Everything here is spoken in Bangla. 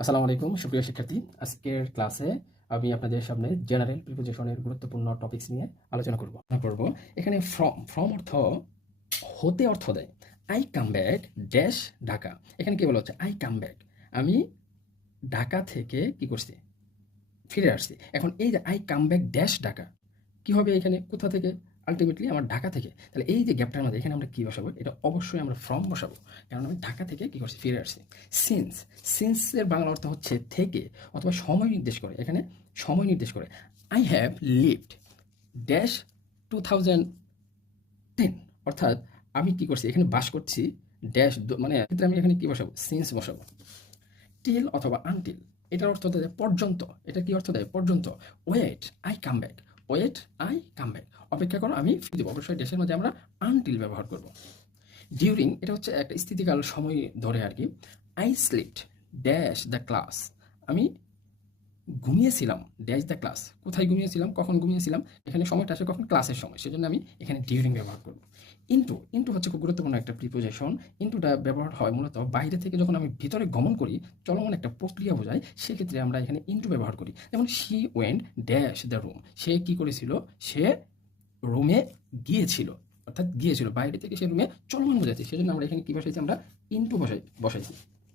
আসসালামু আলাইকুম সুপ্রিয় শিক্ষার্থী। আজকের ক্লাসে আমি আপনাদের সামনে জেনারেল প্রিপোজিশনের গুরুত্বপূর্ণ টপিকস নিয়ে আলোচনা করব। এখানে ফ্রম অর্থ হতে অর্থ দেয়। I come back dash Dhaka. এখানে কি বলা হচ্ছে? আই কাম ব্যাক, আমি ঢাকা থেকে কি করছি? ফিরে আসছি। এখন এই যে I come back dash Dhaka, কি হবে এখানে? কোথা থেকে? আলটিমেটলি আমার ঢাকা থেকে। তাহলে এই যে গ্যাপটার মধ্যে এখানে আমরা কি বসাবো? এটা অবশ্যই আমরা ফ্রম বসাবো, কারণ আমি ঢাকা থেকে কি করছি? ফিরে আসছি। সিন্স, সিন্সের বাংলা অর্থ হচ্ছে থেকে অথবা সময় নির্দেশ করে। এখানে সময় নির্দেশ করে। আই হ্যাভ লিভড ড্যাশ 2010, অর্থাৎ আমি কি করছি? এখানে বাস করছি ড্যাশ, মানে ক্ষেত্রে আমি এখানে কি বসাবো? সিন্স বসাবো। টিল অথবা আনটিল, এটার অর্থ দেয় পর্যন্ত। এটা কি অর্থ দেয়? পর্যন্ত। Wait I come back, wait I come back, অপেক্ষা করো আমি ফিরে দেবো। অবশ্যই ড্যাশের মধ্যে আমরা আনটিল ব্যবহার করব। ডিউরিং, এটা হচ্ছে একটা স্থিতিকাল, সময় ধরে আর কি। I slipped dash the class, আমি ঘুমিয়েছিলাম ড্যাশ দ্য ক্লাস, কোথায় ঘুমিয়েছিলাম, কখন ঘুমিয়েছিলাম? এখানে সময়টা আসে কখন? ক্লাসের সময়, সেজন্য আমি এখানে ডিউরিং ব্যবহার করব। ইন্টু, ইন্টু হচ্ছে খুব গুরুত্বপূর্ণ একটা প্রিপোজিশন। ইন্টুটা ব্যবহার হয় মূলত বাইরে থেকে যখন আমি ভিতরে গমন করি, চলমান একটা প্রক্রিয়া বোঝায়, সেক্ষেত্রে আমরা এখানে ইন্টু ব্যবহার করি। যেমন she went dash the room, সে কি করেছিল? সে রুমে গিয়েছিল, অর্থাৎ গিয়েছিল বাইরে থেকে সে রুমে চলমান বোঝাচ্ছে, সেজন্য আমরা এখানে কি বসাইছি? আমরা ইন্টু বসাইছি।